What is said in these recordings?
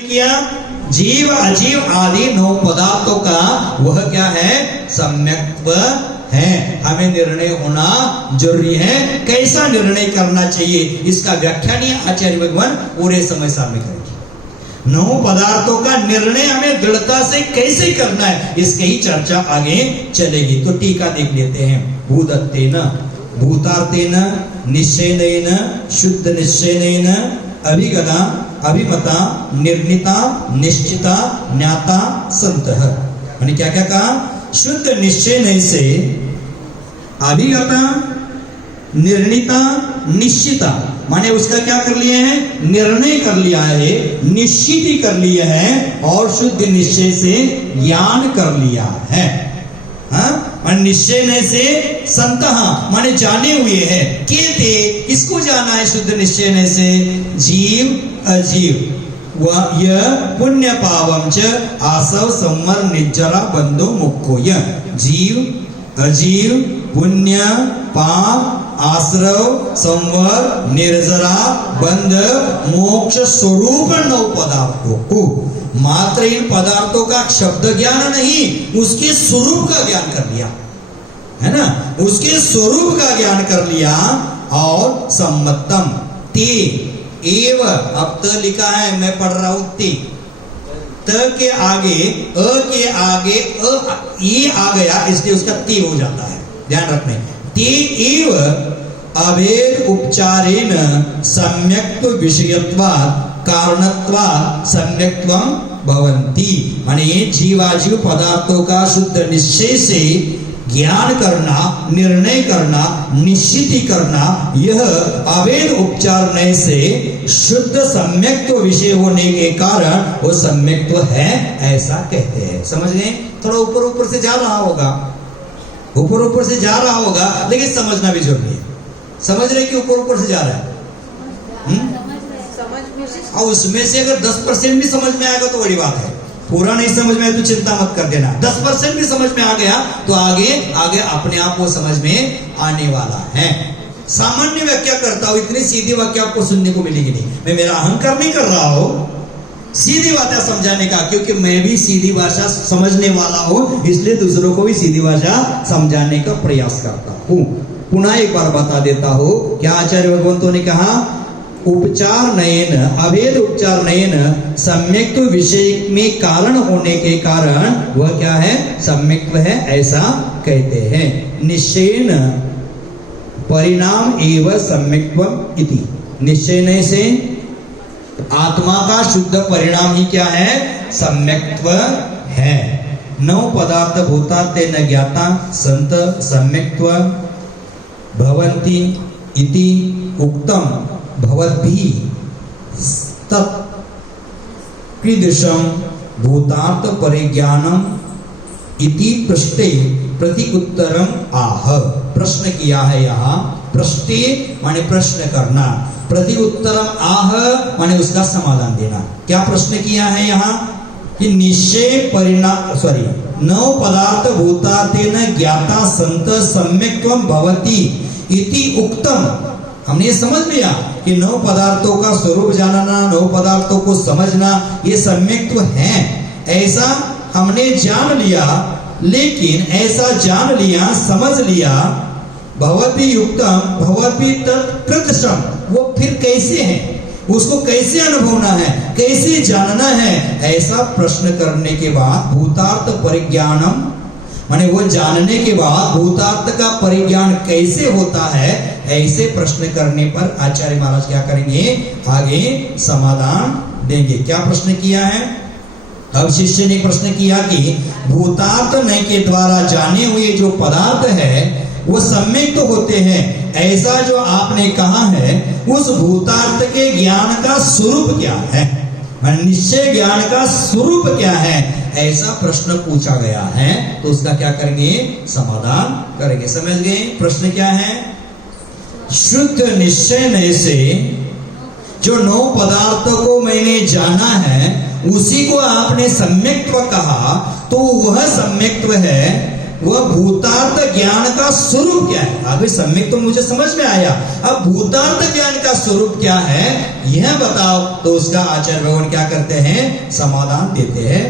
किया जीव अजीव आदि 9 पदार्थों का वह क्या है, सम्यक्त्व है। हमें निर्णय होना जरूरी है। कैसा निर्णय करना चाहिए इसका व्याख्यान आचार्य भगवान पूरे समय सामने करेंगे। 9 पदार्थों का निर्णय हमें दृढ़ता से कैसे करना है इसकी ही चर्चा आगे चलेगी। तो टीका देख लेते हैं। भूदत्तेन भूतार्थेन निश्चयेन शुद्ध निश्चयेन अभिगता अभिमता निर्णिता निश्चिता ज्ञाता संतः। मैंने क्या क्या कहा, शुद्ध निश्चय से अभिगता निर्णिता निश्चिता, माने उसका क्या कर लिया है, निर्णय कर लिया है, निश्चित ही कर लिया है और शुद्ध निश्चय से ज्ञान कर लिया है। हाँ? निश्चय से संतः माने जाने हुए है। कहते किसको जाना है शुद्ध निश्चय से, जीव अजीव व यह पुण्य पावम च आसव संवर निज्जरा बंधो मुक्को। यह जीव अजीव पुण्य पाप आश्रव संवर निर्जरा बंध मोक्ष स्वरूप 9 पदार्थों को, मात्र इन पदार्थों का शब्द ज्ञान नहीं, उसके स्वरूप का ज्ञान कर लिया है ना, उसके स्वरूप का ज्ञान कर लिया। और सम्मतम ते एव, अब त लिखा है, मैं पढ़ रहा हूं ते, त के आगे अ के आगे अ ये आ गया इसलिए उसका ते हो जाता है, ध्यान रखना। ते एव अभेद उपचारेण सम्यक्त्व विषयत्वात् कारणत्वात् सम्यक्त्वं भवन्ति। माने जीवाजीव पदार्थों का शुद्ध निश्चय से ज्ञान करना, निर्णय करना, निश्चित करना, यह अभेद उपचार से शुद्ध सम्यक्त्व विषय होने के कारण वो सम्यक्त्व है, ऐसा कहते हैं। समझ गए? थोड़ा ऊपर ऊपर से जा रहा होगा, ऊपर ऊपर से जा रहा होगा, लेकिन समझना भी जरूरी है। समझ रहे कि ऊपर ऊपर से जा रहा है? और उसमें से अगर 10% भी समझ में आएगा तो बड़ी बात है। पूरा नहीं समझ में आया तो चिंता मत कर देना, 10% भी समझ में आ गया तो आगे आगे अपने आप वो समझ में आने वाला है। सामान्य व्याख्या करता हूं, इतनी सीधी व्याख्या आपको सुनने को मिलेगी नहीं। मैं मेरा अहंकार नहीं कर रहा हूं सीधी बातें समझाने का, क्योंकि मैं भी सीधी भाषा समझने वाला हूं, इसलिए दूसरों को भी सीधी भाषा समझाने का प्रयास करता हूं। पुनः एक बार बता देता हूं, क्या आचार्य भगवंतों ने कहा, उपचार नयन अभेद उपचार नयन सम्यक्त्व विषय में कारण होने के कारण वह क्या है, सम्यक्त्व है, ऐसा कहते हैं। निश्चयेन परिणाम एवं सम्यक्त्वम इति, निश्चय से आत्मा का शुद्ध परिणाम ही क्या है, सम्यक्त्व है। 9 पदार्थ भूता तेन ज्ञाता संत सम्यक्त्व भवन्ति इति उक्तम भवद्भिः तत्कीदृशं भूतार्थ परिज्ञानम इति पृष्ठे प्रति उत्तरम आह। प्रश्न किया है यहाँ, पृष्ठे माने प्रश्न करना, प्रति उत्तरम आह माने उसका समाधान देना। क्या प्रश्न किया है यहाँ कि निश्चय परिणाम 9 पदार्थ भूतार्थेन ज्ञाता संत सम्यक्त्वं भवति इति उक्तम। हमने ये समझ लिया कि 9 पदार्थों का स्वरूप जानना, 9 पदार्थों को समझना, ये सम्यक्त्व है, ऐसा हमने जान लिया। लेकिन ऐसा जान लिया, समझ लिया, भवति युक्तम भवति तत्कृतम्, वो फिर कैसे है, उसको कैसे अनुभवना है, कैसे जानना है, ऐसा प्रश्न करने के बाद भूतार्थ परिज्ञानम, माने वो जानने के बाद भूतार्थ का परिज्ञान कैसे होता है, ऐसे प्रश्न करने पर आचार्य महाराज क्या करेंगे, आगे समाधान देंगे। क्या प्रश्न किया है? अब शिष्य ने प्रश्न किया कि भूतार्थ नय के द्वारा जाने हुए जो पदार्थ है वो सम्यक तो होते हैं, ऐसा जो आपने कहा है उस भूतार्थ के ज्ञान का स्वरूप क्या है, निश्चय ज्ञान का स्वरूप क्या है, ऐसा प्रश्न पूछा गया है। तो उसका क्या करेंगे, समाधान करेंगे। समझ गए प्रश्न क्या है? शुद्ध निश्चय से जो 9 पदार्थों को मैंने जाना है उसी को आपने सम्यक्त्व कहा, तो वह सम्यक्त्व है वह भूतार्थ ज्ञान का स्वरूप क्या है। अभी सम्यक तो मुझे समझ में आया, अब भूतार्थ ज्ञान का स्वरूप क्या है यह बताओ। तो उसका आचार्य भगवान क्या करते हैं, समाधान देते हैं।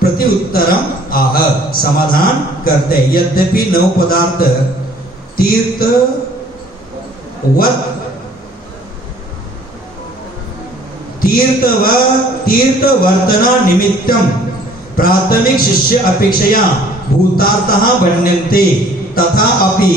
प्रति उत्तरम आह, समाधान करते हैं। यद्यपि नौ पदार्थ तीर्थ वर्तना निमित्तम प्राथमिक शिष्य अपेक्षया भूतार्थः वर्ण्यन्ते, तथा अपि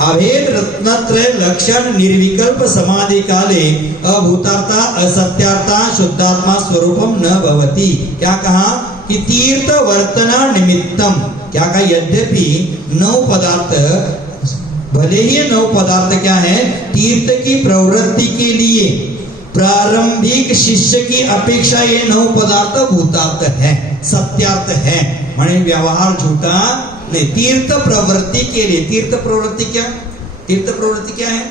अभेद रत्नत्रय लक्षण निर्विकल्प समाधि काले अभूतार्था असत्यार्था शुद्धात्मा स्वरूपम न भवति। क्या कहा कि तीर्थ वर्तना निमित्तम, क्या कहा, यद्यपि नौ पदार्थ, भले ही 9 पदार्थ क्या है, तीर्थ की प्रवृत्ति के लिए प्रारंभिक शिष्य की अपेक्षा ये 9 पदार्थ भूतार्थ है, सत्यार्थ है, माने व्यवहार झूठा नहीं। तीर्थ प्रवृत्ति के लिए, तीर्थ प्रवृत्ति क्या, तीर्थ प्रवृत्ति क्या है,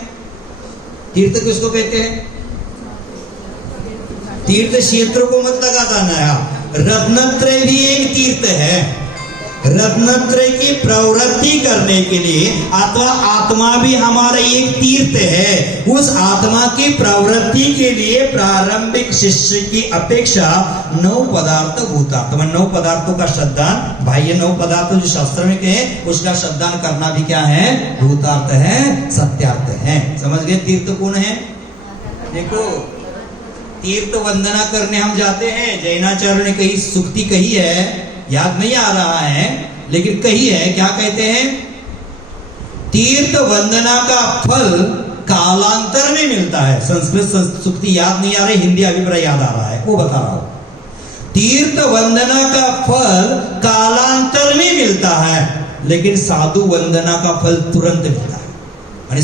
तीर्थ किसको कहते हैं, तीर्थ क्षेत्र को मत लगाता ना। रत्नत्रय भी एक तीर्थ है, रत्नत्रय की प्रवृत्ति करने के लिए, अथवा आत्मा भी हमारा एक तीर्थ है। उस आत्मा की प्रवृत्ति के लिए प्रारंभिक शिष्य की अपेक्षा 9 पदार्थ भूतार्थ, 9 पदार्थों का श्रद्धान, भाई ये 9 पदार्थ जो शास्त्र में कहे उसका श्रद्धान करना भी क्या है, भूतार्थ है, सत्यार्थ है। समझ गए तीर्थ कौन है। देखो तीर्थ वंदना करने हम जाते हैं, जैनाचार्य ने कही सुक्ति कही है, याद नहीं आ रहा है लेकिन कही है, क्या कहते हैं, तीर्थ वंदना का फल कालांतर में मिलता है। संस्कृत सुक्ति याद नहीं आ रही, हिंदी अभिप्राय याद आ रहा है, वो बता रहा हूं। तीर्थ वंदना का फल कालांतर में मिलता है, लेकिन साधु वंदना का फल तुरंत मिलता है।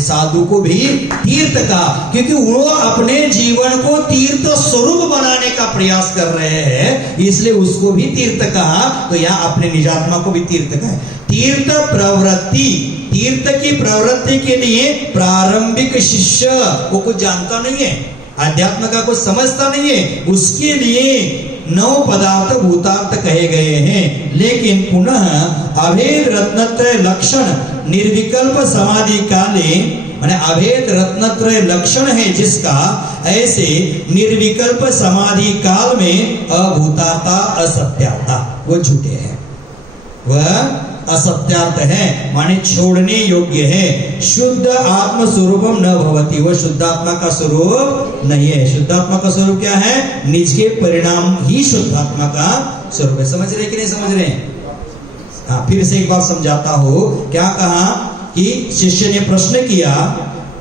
साधु को भी तीर्थ का, क्योंकि वो अपने जीवन को तीर्थ स्वरूप बनाने का प्रयास कर रहे हैं, इसलिए उसको भी तीर्थ कहा। तो यहाँ अपने निजात्मा को भी तीर्थ कहा। तीर्थ प्रवृत्ति, तीर्थ की प्रवृत्ति के लिए प्रारंभिक शिष्य वो कुछ जानता नहीं है, अध्यात्म का कुछ समझता नहीं है, उसके लिए 9 पदार्थ भूतार्थ कहे गए हैं। लेकिन पुनः अभेद रत्नत्रय लक्षण निर्विकल्प समाधि काले, माने अभेद रत्नत्रय लक्षण है जिसका, ऐसे निर्विकल्प समाधि काल में अभूतार्था असत्यार्था वो झूठे हैं, वह असत्यार्थ है, माने छोड़ने योग्य है। शुद्ध आत्म स्वरूपम न भवति, वह शुद्धात्मा का स्वरूप नहीं है। शुद्धात्मा का स्वरूप क्या है, निज के परिणाम ही शुद्धात्मा का स्वरूप है। समझ रहे कि नहीं समझ रहे। हाँ, फिर से एक बार समझाता हूं। क्या कहा कि शिष्य ने प्रश्न किया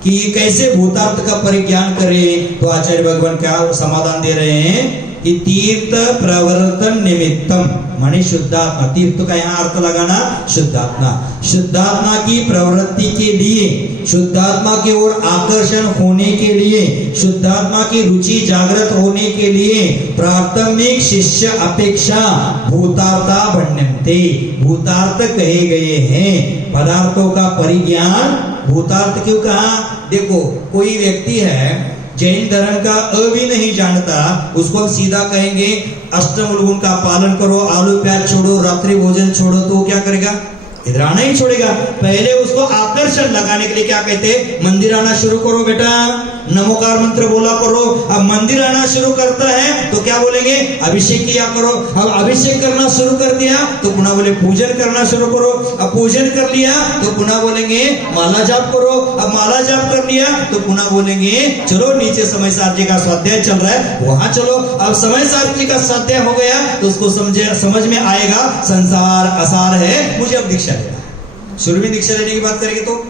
कि कैसे भूतार्थ का परिज्ञान करें, तो आचार्य भगवान क्या समाधान दे रहे हैं कि तीर्थ प्रवर्तन निमित्तम, माने शुद्धात्मा, तीर्थ का यहाँ अर्थ लगाना शुद्धात्मा, शुद्धात्मा की प्रवृत्ति के लिए, शुद्धात्मा की ओर आकर्षण होने के लिए, शुद्धात्मा की रुचि जागृत होने के लिए प्राथमिक शिष्य अपेक्षा भूतार्था वर्ण्यन्ते, भूतार्थ कहे गए हैं। पदार्थों का परिज्ञान भूतार्थ क्यों कहा। देखो कोई व्यक्ति है जैन धर्म का भी नहीं जानता, उसको हम सीधा कहेंगे अष्टमूलगुण का पालन करो, आलू प्याज छोड़ो, रात्रि भोजन छोड़ो, तो वो क्या करेगा, इधर आना ही छोड़ेगा। पहले उसको आकर्षण लगाने के लिए क्या कहते, मंदिर आना शुरू करो बेटा, नमोकार मंत्र बोला करो। अब मंदिर आना शुरू करता है तो क्या बोलेंगे, अभिषेक किया करो। अब अभिषेक करना शुरू कर दिया तो पुनः बोले पूजन करना शुरू करो। अब पूजन कर लिया तो पुनः बोलेंगे माला जाप करो। अब माला जाप कर लिया तो पुनः बोलेंगे चलो नीचे समय सार जी का स्वाध्याय चल रहा है वहां चलो। अब समय सार जी का स्वाध्याय हो गया तो उसको समझ में आएगा संसार असार है, मुझे अब दीक्षा लेना है। शुरू में दीक्षा लेने की बात करेंगे तो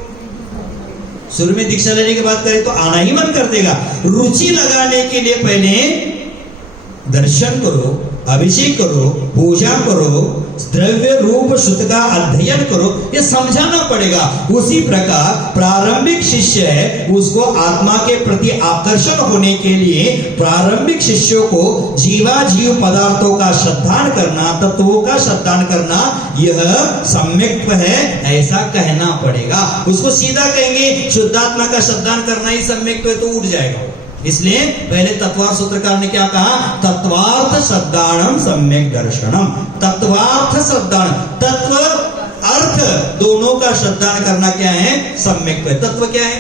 शुरू में दीक्षा लेने की बात करें तो आना ही मन कर देगा। रुचि लगाने के लिए पहले दर्शन करो, अभिषेक करो, पूजा करो, द्रव्य रूप शुद्ध का अध्ययन करो, ये समझाना पड़ेगा। उसी प्रकार प्रारंभिक शिष्य है, उसको आत्मा के प्रति आकर्षण होने के लिए प्रारंभिक शिष्यों को जीवाजीव पदार्थों का श्रद्धान करना, तत्वों का श्रद्धान करना, यह सम्यक है, ऐसा कहना पड़ेगा। उसको सीधा कहेंगे शुद्धात्मा का श्रद्धान करना ही सम्यक है तो उठ जाएगा। इसलिए पहले तत्वार्थ सूत्रकार ने क्या कहा, तत्वार्थ शब्दाणम सम्यक दर्शनम। तत्वार्थ शब्दाण, तत्व अर्थ दोनों का श्रद्धान करना क्या है, सम्यक। तत्व क्या है,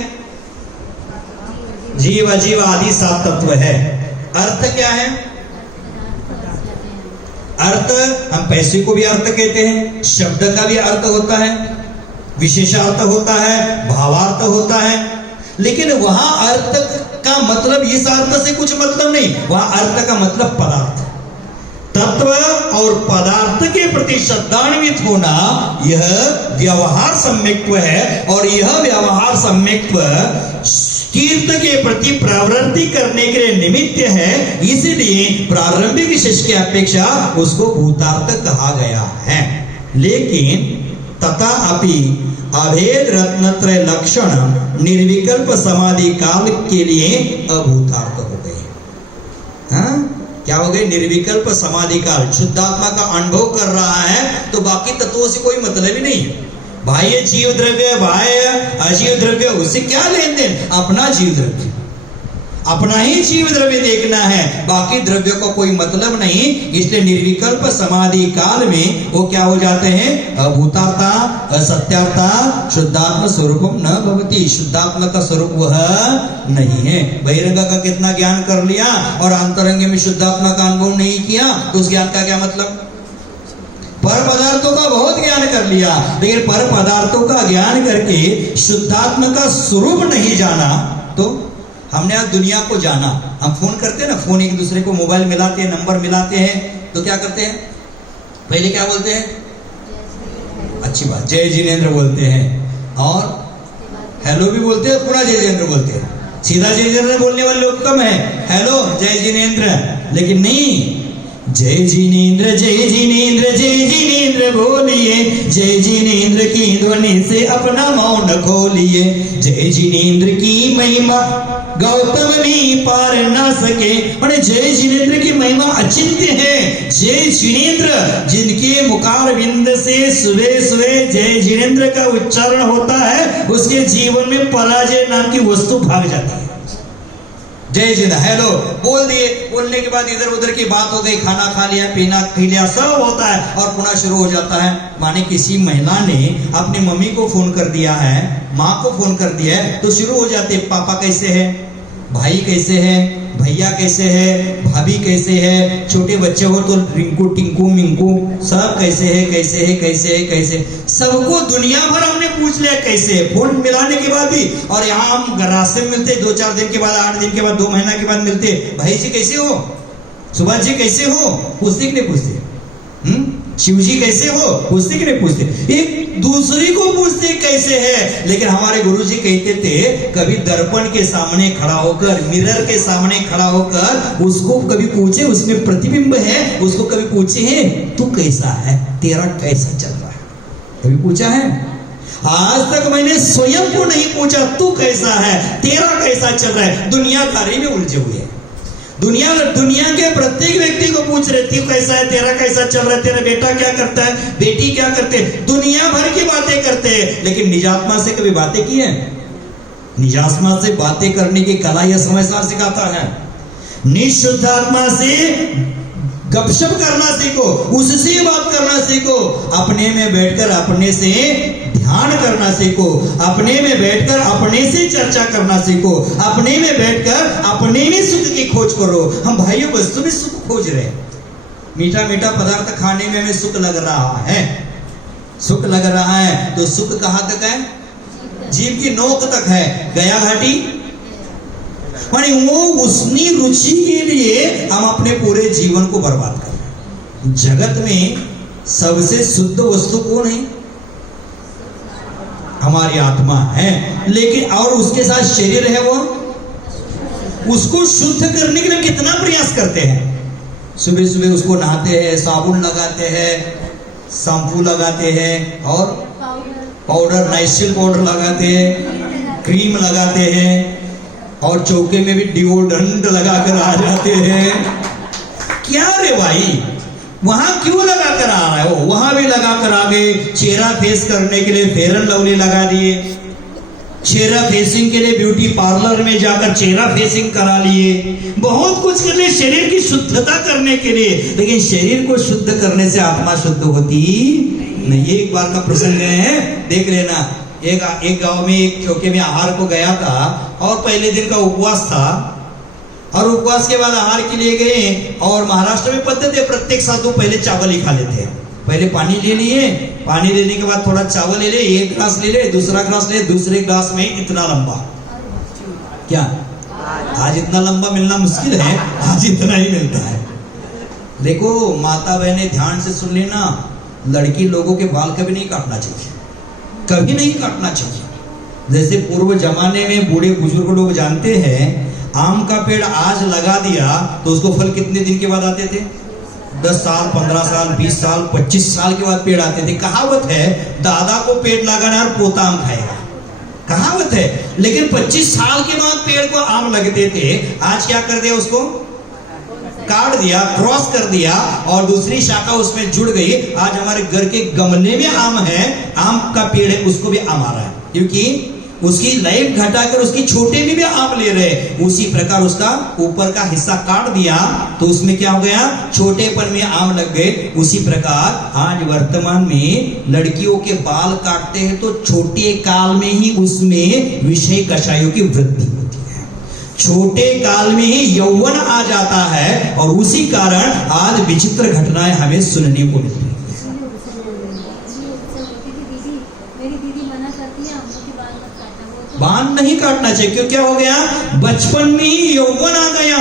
जीव अजीव आदि 7 तत्व है। अर्थ क्या है, अर्थ हम पैसे को भी अर्थ कहते हैं, शब्द का भी अर्थ होता है, विशेषार्थ होता है, भावार्थ होता है। लेकिन वहां अर्थ का मतलब इस अर्थ से कुछ मतलब नहीं, वहां अर्थ का मतलब पदार्थ। तत्व और पदार्थ के प्रति श्रद्धान्वित होना यह व्यवहार सम्यक्त्व है, और यह व्यवहार सम्यक्त्व तीर्थ के प्रति प्रवृत्ति करने के लिए निमित्त है। इसलिए प्रारंभिक शिष्य की अपेक्षा उसको भूतार्थ कहा गया है। लेकिन तथा अपि अभेद रत्नत्रय लक्षण निर्विकल्प समाधि काल के लिए अभूतार्थ हो गए। हाँ, क्या हो गए, निर्विकल्प समाधि काल। शुद्धात्मा का अनुभव कर रहा है तो बाकी तत्वों से कोई मतलब ही नहीं है। बाह्य जीव द्रव्य, बाह्य अजीव द्रव्य, उससे क्या लेन देन, अपना जीव द्रव्य, अपना ही जीव द्रव्य देखना है, बाकी द्रव्य को कोई मतलब नहीं। इसलिए निर्विकल्प समाधि काल में वो क्या हो जाते हैं, अभूतार्था, असत्यार्था, शुद्धात्म स्वरूपम न भवति। शुद्धात्मा का स्वरूप वह नहीं है। बहिरंग का कितना ज्ञान कर लिया और अंतरंग में शुद्धात्मा का अनुभव नहीं किया, तो उस ज्ञान का क्या मतलब। पर पदार्थों का बहुत ज्ञान कर लिया, लेकिन पर पदार्थों का ज्ञान करके शुद्धात्मा का स्वरूप नहीं जाना। तो हमने आज दुनिया को जाना, हम फोन करते हैं ना, फोन एक दूसरे को मोबाइल मिलाते हैं, नंबर मिलाते हैं, तो क्या करते हैं, पहले क्या बोलते हैं, अच्छी बात, जय जिनेंद्र बोलते हैं, और हेलो भी बोलते हैं, पूरा जय जिनेंद्र बोलते हैं। सीधा जय जिनेंद्र बोलने वाले लोग कम है, हेलो जय जिनेंद्र, लेकिन नहीं, जय जिनेंद्र जय जिनेंद्र जय जिनेंद्र बोलिए, जय जिनेंद्र की ध्वनि से अपना मौन खोलिए, जय जिनेंद्र की महिमा गौतम भी पार ना सके। माने जय जिनेंद्र की महिमा अचिंत्य है। जय जिनेंद्र जिनके मुखार बिंद से सुबह सुबह जय जिनेंद्र का उच्चारण होता है, उसके जीवन में पराजय नाम की वस्तु भाग जाती है। जय जिनेंद्र, हेलो बोल दिए, बोलने के बाद इधर उधर की बात हो गई, खाना खा लिया, पीना पी लिया, सब होता है और पुनः शुरू हो जाता है। माने किसी महिला ने अपनी मम्मी को फोन कर दिया है, माँ को फोन कर दिया है, तो शुरू हो जाते, पापा कैसे है, भाई कैसे है, भैया कैसे है, भाभी कैसे है, छोटे बच्चे हो तो रिंकू टिंकू मिंकू सब कैसे है, कैसे है, कैसे है, कैसे, सबको दुनिया भर हमने पूछ लिया कैसे है, फोन मिलाने के बाद भी। और यहाँ हम रास्ते में मिलते 2-4 दिन के बाद, 8 दिन के बाद, 2 महीना के बाद मिलते, भाई जी कैसे हो, सुभाष जी कैसे हो, पूछते कि नहीं पूछते, शिव जी कैसे हो, पूछते कि नहीं पूछते, एक दूसरे को पूछते कैसे है। लेकिन हमारे गुरु जी कहते थे, कभी दर्पण के सामने खड़ा होकर, मिरर के सामने खड़ा होकर उसको कभी पूछे, उसमें प्रतिबिंब है, उसको कभी पूछे है तू कैसा है, तेरा कैसा चल रहा है, कभी पूछा है? आज तक मैंने स्वयं को नहीं पूछा तू कैसा है, तेरा कैसा चल रहा है। दुनियादारी में उलझे हुए हैं, दुनिया के प्रत्येक व्यक्ति को पूछ रहे, तू कैसा है, तेरा कैसा चल रहा है, तेरा बेटा क्या करता है, बेटी क्या करते हैं, दुनिया भर की बातें करते हैं। लेकिन निजात्मा से कभी बातें की है? निजात्मा से बातें करने की कला यह समझदार सिखाता है। निशुद्धात्मा से गपशप करना सीखो, उससे बात करना सीखो, अपने में बैठकर अपने से ध्यान करना सीखो, अपने में बैठकर अपने से चर्चा करना सीखो, अपने में बैठकर अपने में सुख की खोज करो। हम भाइयों वस्तु में सुख खोज रहे हैं, मीठा मीठा पदार्थ खाने में हमें सुख लग रहा है, सुख लग रहा है, तो सुख कहाँ तक है? जीभ की नोक तक है, गया घाटी। माने वो उसनी रुचि के लिए हम अपने पूरे जीवन को बर्बाद कर रहे हैं। जगत में सबसे शुद्ध वस्तु कौन है? हमारी आत्मा है। लेकिन और उसके साथ शरीर है, वो उसको शुद्ध करने के लिए कितना प्रयास करते हैं। सुबह सुबह उसको नहाते हैं, साबुन लगाते हैं, शैम्पू लगाते हैं, और पाउडर, नाइसिल पाउडर लगाते हैं, क्रीम लगाते हैं, और चौके में भी डिओड्रेंट लगाकर आ जाते हैं। क्या रे भाई, वहां क्यों लगा कर आ रहा है? वो वहां भी लगा कर आ गए, चेहरा फेस करने के लिए फेयर एंड लवली लगा दिए, चेहरा फेसिंग के लिए ब्यूटी पार्लर में जाकर चेहरा फेसिंग करा लिए, बहुत कुछ कर लिए शरीर की शुद्धता करने के लिए, लेकिन शरीर को शुद्ध करने से आत्मा शुद्ध होती नहीं। एक बार का प्रसंग है, देख लेना। एक गांव में एक चौके में आहार को गया था और पहले दिन का उपवास था, और उपवास के बाद आहार के लिए गए। और महाराष्ट्र में पद्धति है, प्रत्येक साधु पहले चावल ही खा लेते हैं। पहले पानी ले लिए, पानी लेने के बाद थोड़ा चावल ले ले, एक ग्लास ले ले, दूसरा ग्लास ले, दूसरे ग्लास में इतना लंबा, क्या आज इतना लंबा मिलना मुश्किल है, आज इतना ही मिलता है। देखो माता बहने ध्यान से सुन लेना, लड़की लोगों के बाल कभी नहीं काटना चाहिए, कभी नहीं काटना चाहिए। जैसे पूर्व जमाने में बूढ़े बुजुर्ग लोग जानते हैं, आम का पेड़ आज लगा दिया तो उसको फल कितने दिन के बाद आते थे? 10 साल, 15 साल, 20 साल, 25 साल के बाद पेड़ आते थे। कहावत है दादा को पेड़ लगाना और पोता आम खाएगा, कहावत है। लेकिन 25 साल के बाद पेड़ को आम लगते थे, आज क्या कर दिया? उसको काट दिया, क्रॉस कर दिया और दूसरी शाखा उसमें जुड़ गई। आज हमारे घर के गमले में आम है, आम का पेड़ है, उसको भी आम आ रहा है, क्योंकि उसकी लाइफ घटाकर उसकी छोटे में भी आम ले रहे। उसी प्रकार उसका ऊपर का हिस्सा काट दिया तो उसमें क्या हो गया? छोटेपन में आम लग गए। उसी प्रकार आज वर्तमान में लड़कियों के बाल काटते हैं तो छोटे काल में ही उसमें विषय कषायों की वृद्धि होती है, छोटे काल में ही यौवन आ जाता है, और उसी कारण आज विचित्र घटनाएं हमें सुनने को मिलती है। बाल नहीं काटना चाहिए, क्यों? क्या हो गया? बचपन में ही यौवन आ गया।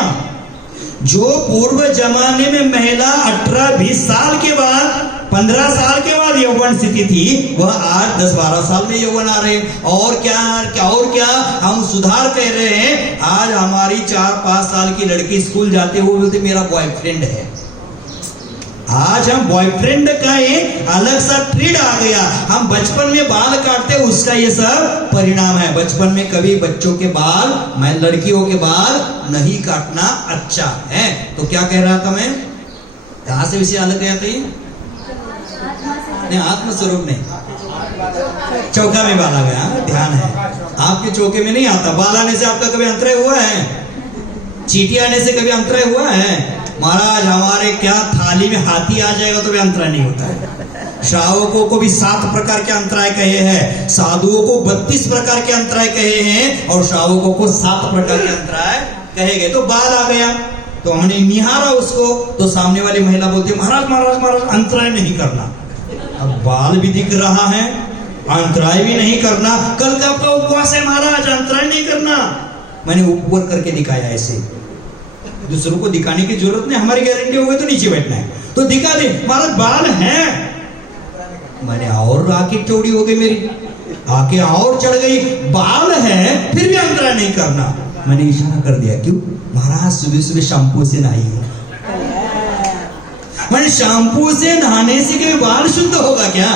जो पूर्व जमाने में महिला 18-20 साल के बाद, 15 साल के बाद यौवन स्थिति थी, वह आज 10-12 साल में यौवन आ रहे हैं। और क्या हम सुधार कह रहे हैं। आज हमारी 4-5 साल की लड़की स्कूल जाते हुए बोलते मेरा बॉयफ्रेंड है। आज हम बॉयफ्रेंड का एक अलग सा ट्रेड आ गया। हम बचपन में बाल काटते, उसका ये सब परिणाम है। बचपन में कभी बच्चों के बाल, मैं लड़कियों के बाल नहीं काटना अच्छा है। तो क्या कह रहा था मैं? कहां से विषय अलग गया था ये? नहीं, आत्मस्वरूप नहीं, चौका में बाल आ गया। ध्यान है, आपके चौके में नहीं आता। बाल आने से आपका कभी अंतराय हुआ है? चींटी आने से कभी अंतराय हुआ है? महाराज हमारे क्या थाली में हाथी आ जाएगा तो भी अंतराय नहीं होता है। श्रावकों को भी 7 प्रकार के अंतराय कहे हैं, साधुओं को 32 प्रकार के अंतराय कहे हैं, और श्रावकों को 7 प्रकार के अंतराय कहे गए। तो बाल आ गया तो हमने निहारा उसको, तो सामने वाली महिला बोलती महाराज अंतराय नहीं करना। अब बाल भी दिख रहा है, अंतराय भी नहीं करना। कल का आपका उपवास है महाराज, अंतराय नहीं करना। मैंने ऊपर करके दिखाया ऐसे, दूसरों को दिखाने की जरूरत नहीं, हमारी गारंटी हो गई तो नीचे बैठना है, तो दिखा दे महाराज बाल है। मैंने और आंखें चौड़ी हो गई, मेरी आंखें और चढ़ गई। बाल है फिर भी अंतराय नहीं करना। मैंने इशारा कर दिया, क्यों? महाराज सुबह सुबह शैम्पू से नहाइए। मैंने शैम्पू से नहाने से क्या बाल शुद्ध होगा क्या?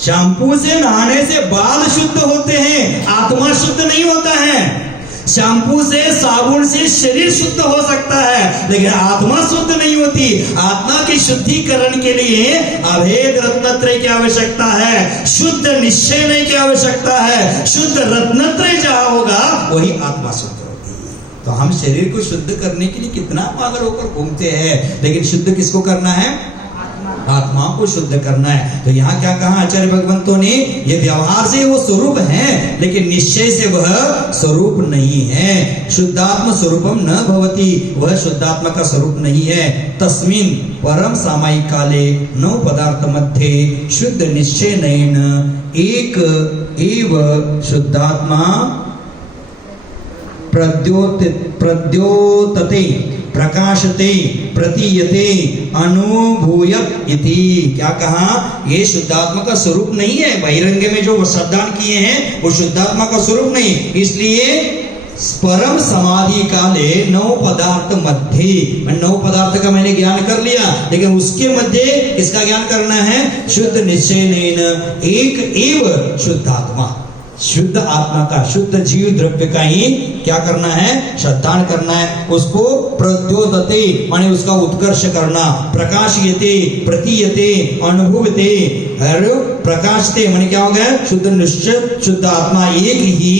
शैम्पू से नहाने से बाल शुद्ध होते हैं, आत्मा शुद्ध नहीं होता है। शैम्पू से, साबुन से शरीर शुद्ध हो सकता है, लेकिन आत्मा शुद्ध नहीं होती। आत्मा के शुद्धिकरण के लिए अभेद रत्नत्रय की आवश्यकता है, शुद्ध निश्चय की आवश्यकता है। शुद्ध रत्नत्रय जहां होगा वही आत्मा शुद्ध होगी। तो हम शरीर को शुद्ध करने के लिए कितना पागल होकर घूमते हैं, लेकिन शुद्ध किसको करना है? आत्मा को शुद्ध करना है। तो यहाँ क्या कहा आचार्य भगवंतों ने? ये व्यवहार से वो स्वरूप है, लेकिन निश्चय से वह स्वरूप नहीं है। शुद्धात्म स्वरूपम न भवति, वह शुद्धात्मा का स्वरूप नहीं है। तस्मिन् परम सामायिक काले नौ पदार्थ मध्ये शुद्ध निश्चय नयन एक एव शुद्धात्मा प्रद्योतते प्रकाशते प्रतीयते अनुभूयत इति। क्या कहा? ये शुद्धात्मा का स्वरूप नहीं है। बहिरंग में जो शब्दान किए हैं वो शुद्धात्मा का स्वरूप नहीं, इसलिए परम समाधि काले 9 पदार्थ मध्य, 9 पदार्थ का मैंने ज्ञान कर लिया, लेकिन उसके मध्य इसका ज्ञान करना है शुद्ध निश्चय नयन एक एव शुद्धात्मा। शुद्ध आत्मा का, शुद्ध जीव द्रव्य का ही क्या करना है, श्रद्धान करना है। उसको प्रद्योतते माने उसका उत्कर्ष करना, प्रकाशयते प्रतीयते अनुभवते, और प्रकाशते माने क्या हो गया, शुद्ध निश्चित शुद्ध आत्मा एक ही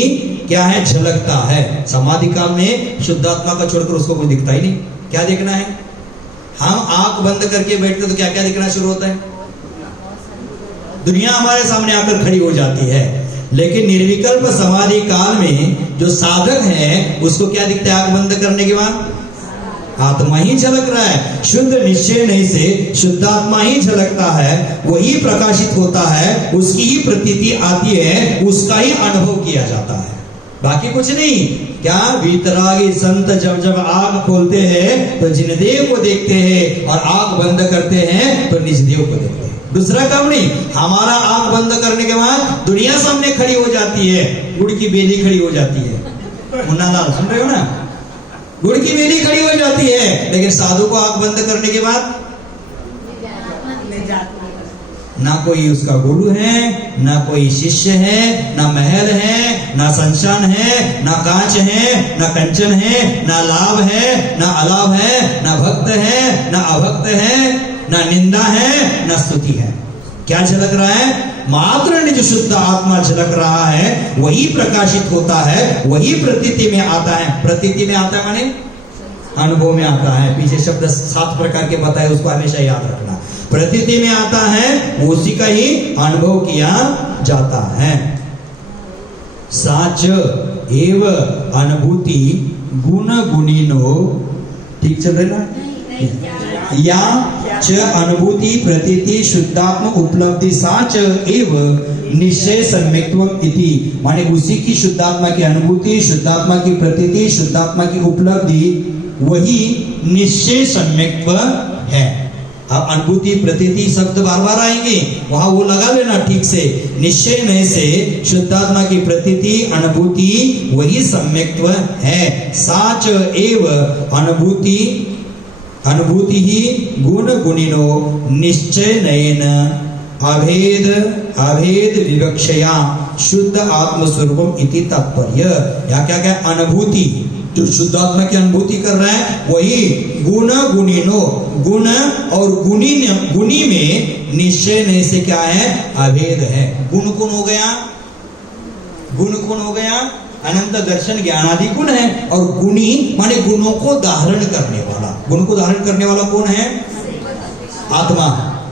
क्या है, झलकता है। समाधि काल में शुद्ध आत्मा का छोड़कर उसको कोई दिखता ही नहीं। क्या देखना है, हम आंख बंद करके बैठते तो क्या क्या दिखना शुरू होता है, दुनिया हमारे सामने आकर खड़ी हो जाती है। लेकिन निर्विकल्प समाधि काल में जो साधक है उसको क्या दिखता है, आंख बंद करने के बाद आत्मा ही झलक रहा है। शुद्ध निश्चय नहीं से शुद्ध आत्मा ही झलकता है, वही प्रकाशित होता है, उसकी ही प्रतीति आती है, उसका ही अनुभव किया जाता है, बाकी कुछ नहीं। क्या वीतरागी संत जब जब आंख खोलते हैं तो जिनदेव को देखते हैं, और आंख बंद करते हैं तो निजदेव को देखते हैं। दूसरा काम नहीं। हमारा आंख बंद करने के बाद दुनिया सामने खड़ी हो जाती है, गुड़ की बेली खड़ी हो जाती है। मुन्ना लाल सुन रहे हो ना, गुड़ की बेली खड़ी हो जाती है। लेकिन साधु को आंख बंद करने के बाद ना कोई उसका गुरु है, ना कोई शिष्य है, ना महल है, ना संशान है, ना कांच है, ना कंचन है, ना लाभ है, ना अलाभ है, ना भक्त है, ना अभक्त है, ना निंदा है, ना स्तुति है। क्या झलक रहा है, मात्र निज शुद्ध आत्मा झलक रहा है, वही प्रकाशित होता है, वही प्रतीति में आता है। प्रतीति में आता है माने अनुभव में आता है। पीछे शब्द 7 प्रकार के बताए, उसको हमेशा याद रखना। प्रतीति में आता है, उसी का ही अनुभव किया जाता है। साच एव अनुभूति गुण गुणिनो, ठीक चल रहे ना, या च अनुभूति प्रतीति शुद्धात्म उपलब्धि साच एव निश्चय सम्यक्त्व इति, माने उसी की शुद्धात्मा की अनुभूति, शुद्धात्मा की प्रतीति, शुद्धात्मा की उपलब्धि, वही निश्चय सम्यक्त्व है। अब अनुभूति प्रतीति शब्द बार बार आएंगे, वहां वो लगा लेना ठीक से। निश्चय में से शुद्धात्मा की प्रतीति अनुभूति वही सम्यक्त्व है। साच एव अनुभूति, अनुभूति ही गुण गुणिनो निश्चय नयन अभेद अभेद विवक्षया शुद्ध आत्मस्वरूपम इति तात्पर्य। या क्या क्या, अनुभूति जो शुद्ध आत्मा की अनुभूति कर रहा है वही गुण गुणिनो, गुण और गुणी में निश्चय नहीं से क्या है, अभेद है। गुण कौन हो गया, गुण कौन हो गया, अनंत दर्शन ज्ञानादि गुण है। और गुणी माने गुणों को धारण करने वाला, गुण को धारण करने वाला कौन है, आत्मा।